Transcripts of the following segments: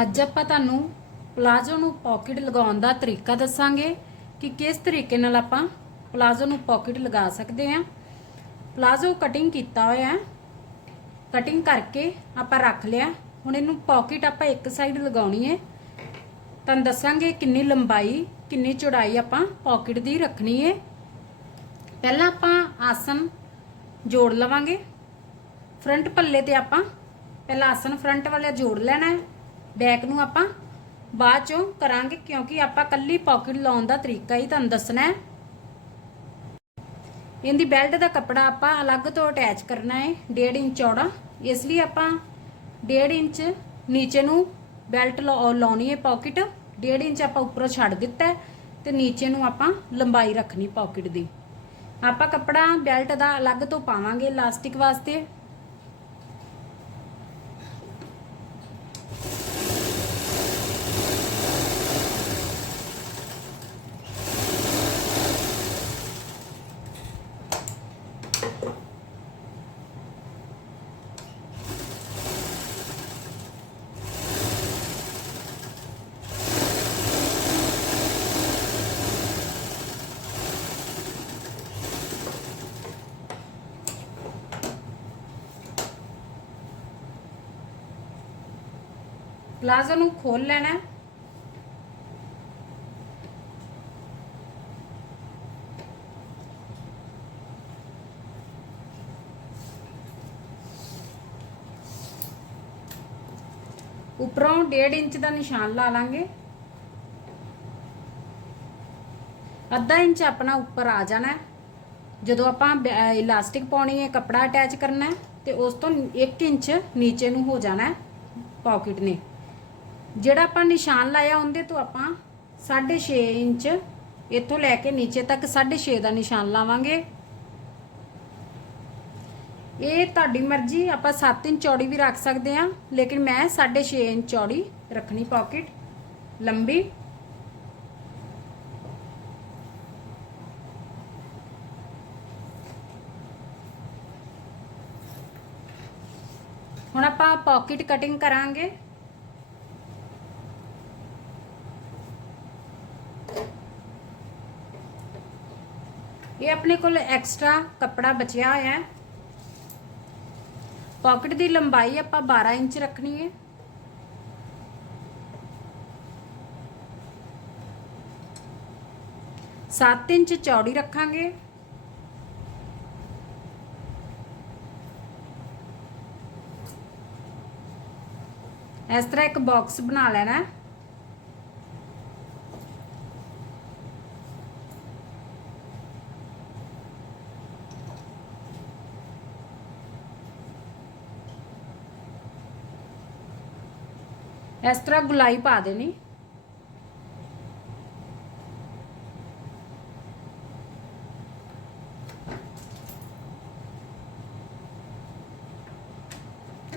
ਅੱਜ ਆਪਾਂ ਤੁਹਾਨੂੰ ਪਲਾਜ਼ੋ ਨੂੰ ਪਾਕਟ ਲਗਾਉਣ ਦਾ ਤਰੀਕਾ ਦੱਸਾਂਗੇ ਕਿ ਕਿਸ ਤਰੀਕੇ ਨਾਲ ਆਪਾਂ ਪਲਾਜ਼ੋ ਨੂੰ ਪਾਕਟ ਲਗਾ ਸਕਦੇ ਹਾਂ। ਪਲਾਜ਼ੋ ਕਟਿੰਗ ਕੀਤਾ ਹੋਇਆ ਹੈ। ਕਟਿੰਗ ਕਰਕੇ ਆਪਾਂ ਰੱਖ ਲਿਆ। ਹੁਣ ਇਹਨੂੰ ਪਾਕਟ ਆਪਾਂ ਇੱਕ ਸਾਈਡ ਲਗਾਉਣੀ ਹੈ। ਤੁਹਾਨੂੰ ਦੱਸਾਂਗੇ ਕਿੰਨੀ ਲੰਬਾਈ, ਕਿੰਨੀ ਚੌੜਾਈ ਆਪਾਂ ਪਾਕਟ ਦੀ ਰੱਖਣੀ ਹੈ। ਪਹਿਲਾਂ ਆਪਾਂ ਆਸਨ ਜੋੜ ਲਵਾਂਗੇ। ਫਰੰਟ ਪੱਲੇ ਤੇ ਆਪਾਂ ਪਹਿਲਾਂ ਆਸਨ ਫਰੰਟ ਵਾਲਾ ਜੋੜ ਲੈਣਾ ਹੈ। ਬੈਕ ਨੂੰ ਆਪਾਂ ਬਾਅਦ ਚੋਂ ਕਰਾਂਗੇ, ਕਿਉਂਕਿ ਆਪਾਂ ਕੱਲੀ ਪਾਕਟ ਲਾਉਣ ਦਾ ਤਰੀਕਾ ਹੀ ਤੁਹਾਨੂੰ ਦੱਸਣਾ ਹੈ। ਇਹਦੀ ਬੈਲਟ ਦਾ ਕੱਪੜਾ ਆਪਾਂ ਅਲੱਗ ਤੋਂ ਅਟੈਚ ਕਰਨਾ ਹੈ 1.5 ਇੰਚ ਚੌੜਾ। ਇਸ ਲਈ ਆਪਾਂ 1.5 ਇੰਚ ਨੀਚੇ ਨੂੰ ਬੈਲਟ ਲਾਉਣੀ ਹੈ ਪਾਕਟ 1.5 ਇੰਚ ਆਪਾਂ ਉੱਪਰੋਂ ਛੱਡ ਦਿੱਤਾ ਹੈ ਤੇ ਨੀਚੇ ਨੂੰ ਆਪਾਂ ਲੰਬਾਈ ਰੱਖਣੀ ਪਾਕਟ ਦੀ। ਆਪਾਂ ਕੱਪੜਾ ਬੈਲਟ ਦਾ ਅਲੱਗ ਤੋਂ ਪਾਵਾਂਗੇ ਇਲਾਸਟਿਕ ਵਾਸਤੇ। ਪਲਾਜ਼ੋ ਨੂੰ ਖੋਲ ਲੈਣਾ ਉੱਪਰੋਂ 1.5 ਇੰਚ ਦਾ ਨਿਸ਼ਾਨ ਲਾ ਲਾਂਗੇ। ਅੱਧਾ ਇੰਚ ਆਪਣਾ ਉੱਪਰ ਆ ਜਾਣਾ ਜਦੋਂ ਆਪਾਂ ਇਲਾਸਟਿਕ ਪਾਉਣੀ ਹੈ, ਕੱਪੜਾ ਅਟੈਚ ਕਰਨਾ ਹੈ ਤੇ ਉਸ ਤੋਂ 1 ਇੰਚ ਨੀਚੇ ਨੂੰ ਹੋ ਜਾਣਾ ਹੈ ਪਾਕਟ ਨੇ। ਜਿਹੜਾ ਆਪਾਂ ਨਿਸ਼ਾਨ ਲਾਇਆ ਉਹਦੇ ਤੋਂ ਆਪਾਂ 6.5 ਇੰਚ ਇੱਥੋਂ ਲੈ ਕੇ ਨੀਚੇ ਤੱਕ 6.5 ਦਾ ਨਿਸ਼ਾਨ ਲਾਵਾਂਗੇ। ਇਹ ਤੁਹਾਡੀ ਮਰਜ਼ੀ, ਆਪਾਂ 7 ਇੰਚ ਚੌੜੀ ਵੀ ਰੱਖ ਸਕਦੇ ਹਾਂ, ਲੇਕਿਨ ਮੈਂ 6.5 ਇੰਚ ਚੌੜੀ ਰੱਖਣੀ ਪਾਕਟ ਲੰਬੀ। ਹੁਣ ਆਪਾਂ ਪਾਕਟ ਕਟਿੰਗ ਕਰਾਂਗੇ। ਇਹ ਆਪਣੇ ਕੋਲ ਐਕਸਟਰਾ ਕੱਪੜਾ ਬਚਿਆ ਹੋਇਆ ਹੈ। ਪਾਕਟ ਦੀ ਲੰਬਾਈ ਆਪਾਂ 12 ਇੰਚ ਰੱਖਣੀ ਹੈ। ਸੱਤ ਇੰਚ ਚੌੜੀ ਰੱਖਾਂਗੇ। ਇਸ ਤਰ੍ਹਾਂ ਇੱਕ ਬਾਕਸ ਬਣਾ ਲੈਣਾ ਹੈ। ਇਸ ਤਰ੍ਹਾਂ ਗੁਲਾਈ ਪਾ ਦੇਣੀ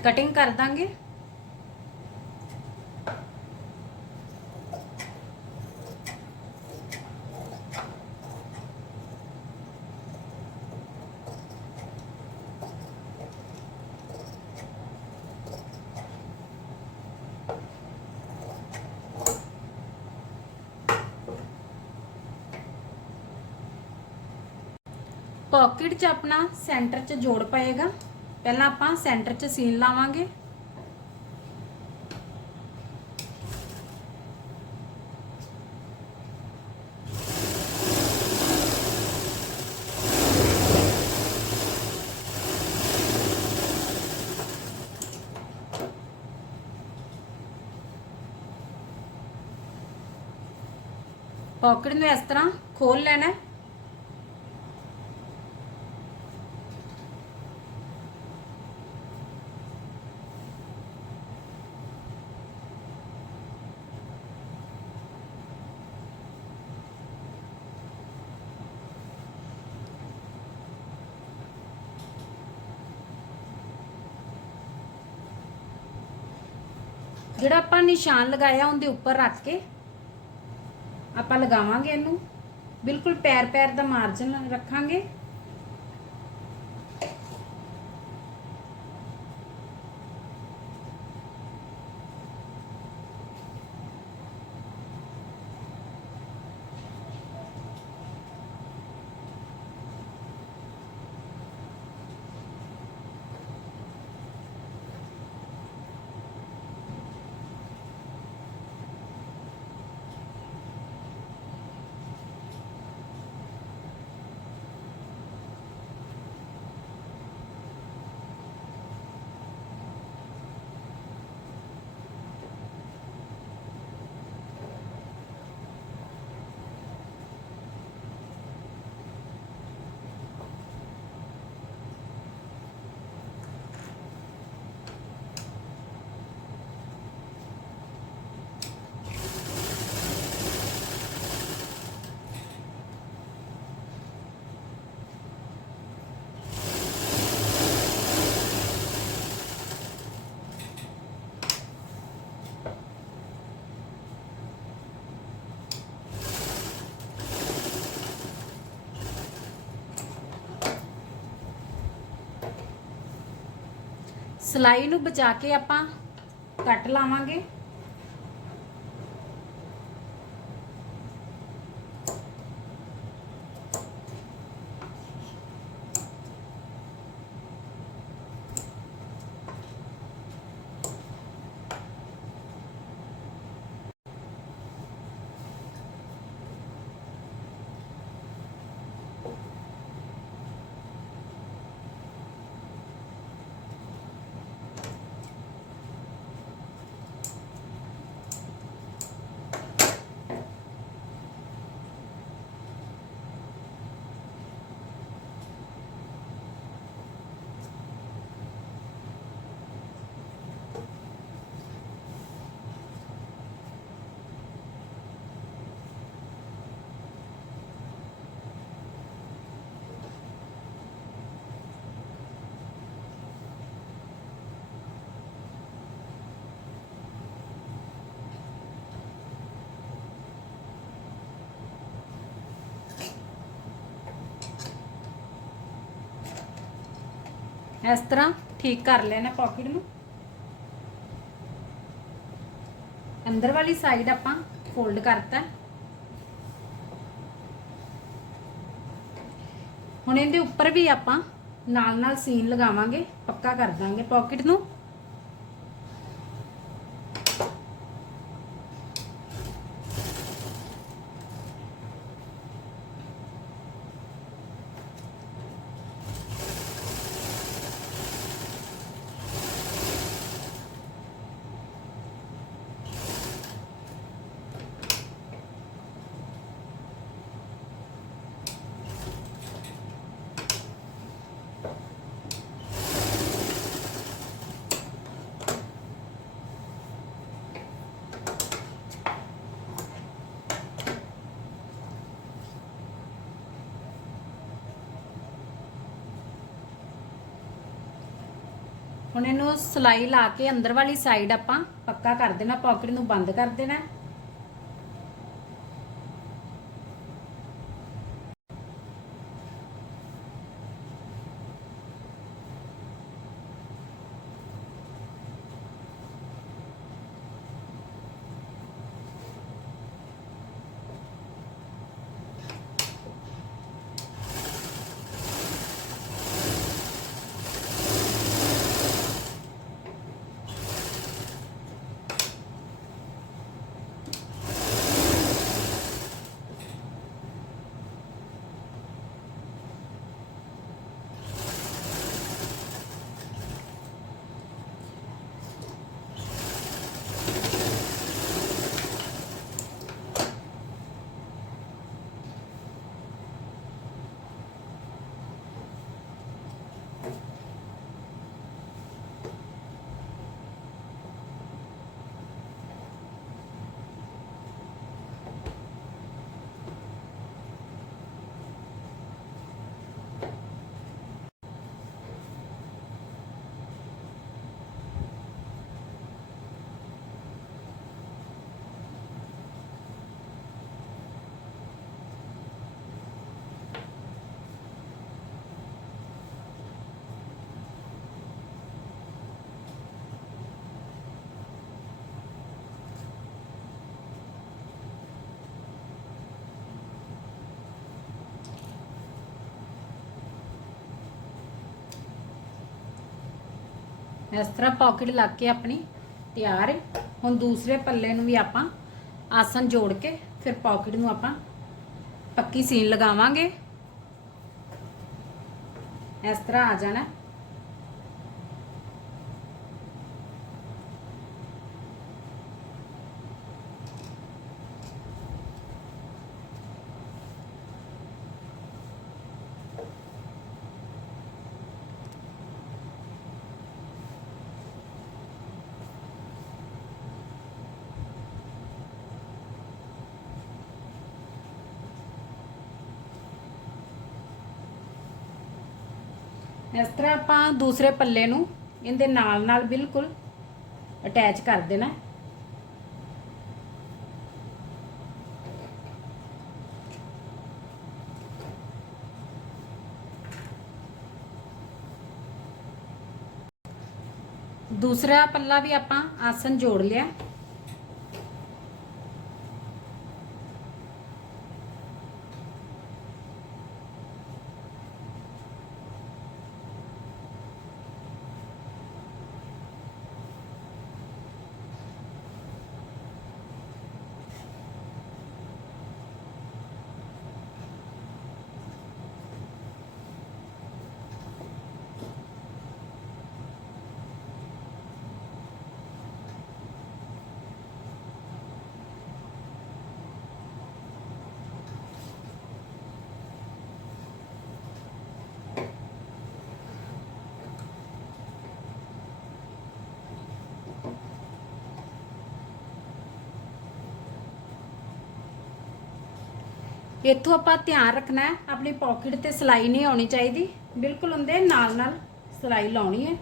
ਕਟਿੰਗ ਕਰ ਦਾਂਗੇ ਪਾਕਟ 'ਚ ਆਪਣਾ ਸੈਂਟਰ 'ਚ ਜੋੜ ਪਏਗਾ। ਪਹਿਲਾਂ ਆਪਾਂ ਸੈਂਟਰ 'ਚ ਸੀਨ ਲਾਵਾਂਗੇ। ਪਾਕਟ ਨੂੰ ਇਸ ਤਰ੍ਹਾਂ ਖੋਲ ਲੈਣਾ ਜਿਹੜਾ ਆਪਾਂ ਨਿਸ਼ਾਨ ਲਗਾਇਆ ਉਹਦੇ ਉੱਪਰ ਰੱਖ ਕੇ ਆਪਾਂ ਲਗਾਵਾਂਗੇ ਇਹਨੂੰ। ਬਿਲਕੁਲ ਪੈਰ ਪੈਰ ਦਾ ਮਾਰਜਨ ਰੱਖਾਂਗੇ। ਸਲਾਈ ਨੂੰ ਬਚਾ ਕੇ ਆਪਾਂ ਕੱਟ ਲਾਵਾਂਗੇ। ਇਸ ਤਰ੍ਹਾਂ ਠੀਕ ਕਰ ਲੈਣਾ ਪਾਕਟ ਨੂੰ। ਅੰਦਰ ਵਾਲੀ ਸਾਈਡ ਆਪਾਂ ਫੋਲਡ ਕਰਤਾ। ਹੁਣ ਇਹਦੇ ਉੱਪਰ ਵੀ ਆਪਾਂ ਨਾਲ ਨਾਲ ਸੀਨ ਲਗਾਵਾਂਗੇ, ਪੱਕਾ ਕਰ ਦਾਂਗੇ ਪਾਕਟ ਨੂੰ। ਹੁਣ ਇਹਨੂੰ ਸਲਾਈ ਲਾ ਕੇ ਅੰਦਰ ਵਾਲੀ ਸਾਈਡ ਆਪਾਂ ਪੱਕਾ ਕਰ ਦੇਣਾ ਪਾਕਟ ਨੂੰ ਬੰਦ ਕਰ ਦੇਣਾ। ਇਸ ਤਰ੍ਹਾਂ ਪਾਕਟ ਲੱਗ ਕੇ ਆਪਣੀ ਤਿਆਰ ਹੈ ਹੁਣ ਦੂਸਰੇ ਪੱਲੇ ਨੂੰ ਵੀ ਆਪਾਂ ਆਸਨ ਜੋੜ ਕੇ ਫਿਰ ਪਾਕਟ ਨੂੰ ਆਪਾਂ ਪੱਕੀ ਸੀਨ ਲਗਾਵਾਂਗੇ। ਇਸ ਤਰ੍ਹਾਂ ਆ ਜਾਣਾ। ਇਸ ਤਰ੍ਹਾਂ ਆਪਾਂ ਦੂਸਰੇ ਪੱਲੇ ਨੂੰ ਇਹਦੇ ਨਾਲ ਨਾਲ ਬਿਲਕੁਲ ਅਟੈਚ ਕਰ ਦੇਣਾ। ਦੂਸਰਾ ਪੱਲਾ ਵੀ ਆਪਾਂ ਆਸਨ ਜੋੜ ਲਿਆ। ਇੱਥੋਂ ਆਪਾਂ ਧਿਆਨ ਰੱਖਣਾ ਹੈ, ਆਪਣੀ ਪਾਕਟ ਤੇ ਸਲਾਈ ਨਹੀਂ ਆਉਣੀ ਚਾਹੀਦੀ। ਬਿਲਕੁਲ ਉਹਦੇ ਨਾਲ ਨਾਲ ਸਲਾਈ ਲਾਉਣੀ ਹੈ।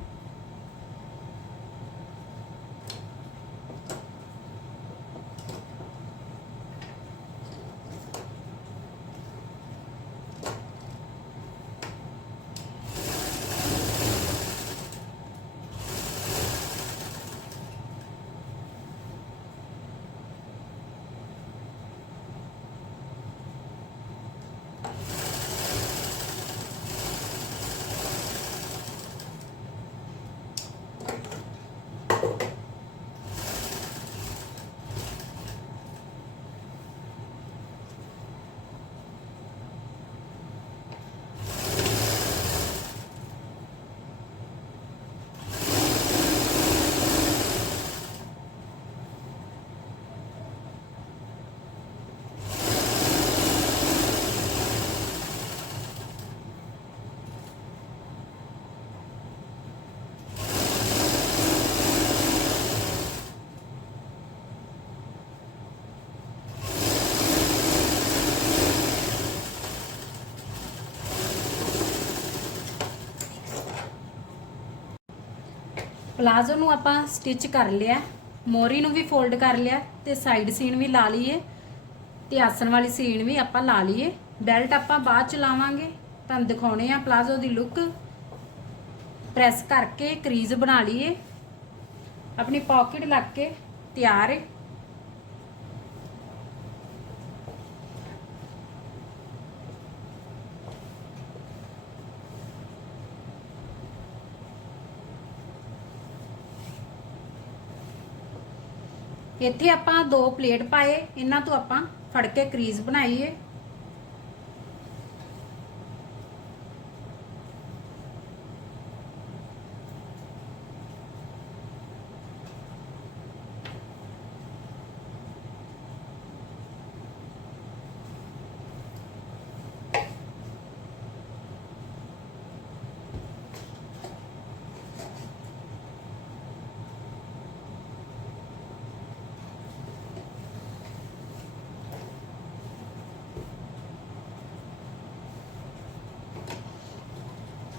ਪਲਾਜ਼ੋ ਨੂੰ ਆਪਾਂ ਸਟਿਚ ਕਰ ਲਿਆ, ਮੋਰੀ ਨੂੰ ਵੀ ਫੋਲਡ ਕਰ ਲਿਆ ਤੇ ਸਾਈਡ ਸੀਨ ਵੀ ਲਾ ਲਈਏ ਤੇ ਆਸਣ ਵਾਲੀ ਸੀਨ ਵੀ ਆਪਾਂ ਲਾ ਲਈਏ। ਬੈਲਟ ਆਪਾਂ ਬਾਅਦ ਚ ਲਾਵਾਂਗੇ, ਤੁਹਾਨੂੰ ਦਿਖਾਉਣੇ ਆ ਪਲਾਜ਼ੋ ਦੀ ਲੁੱਕ ਪ੍ਰੈਸ ਕਰਕੇ ਕਰੀਜ਼ ਬਣਾ ਲਈਏ। ਆਪਣੀ ਪਾਕਟ ਲੱਗ ਕੇ ਤਿਆਰ ਹੈ ਇੱਥੇ ਆਪਾਂ ਦੋ ਪਲੇਟ ਪਾਏ ਇਹਨਾਂ ਤੋਂ ਆਪਾਂ ਫੜ ਕੇ ਕਰੀਜ਼ ਬਣਾਈਏ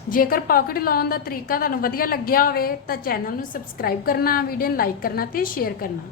ਜੇਕਰ ਪਾਕਟ ਲਾਉਣ ਦਾ ਤਰੀਕਾ ਤੁਹਾਨੂੰ ਵਧੀਆ ਲੱਗਿਆ ਹੋਵੇ ਤਾਂ ਚੈਨਲ ਨੂੰ ਸਬਸਕ੍ਰਾਈਬ ਕਰਨਾ ਵੀਡੀਓ ਨੂੰ ਲਾਈਕ ਕਰਨਾ ਤੇ ਸ਼ੇਅਰ ਕਰਨਾ।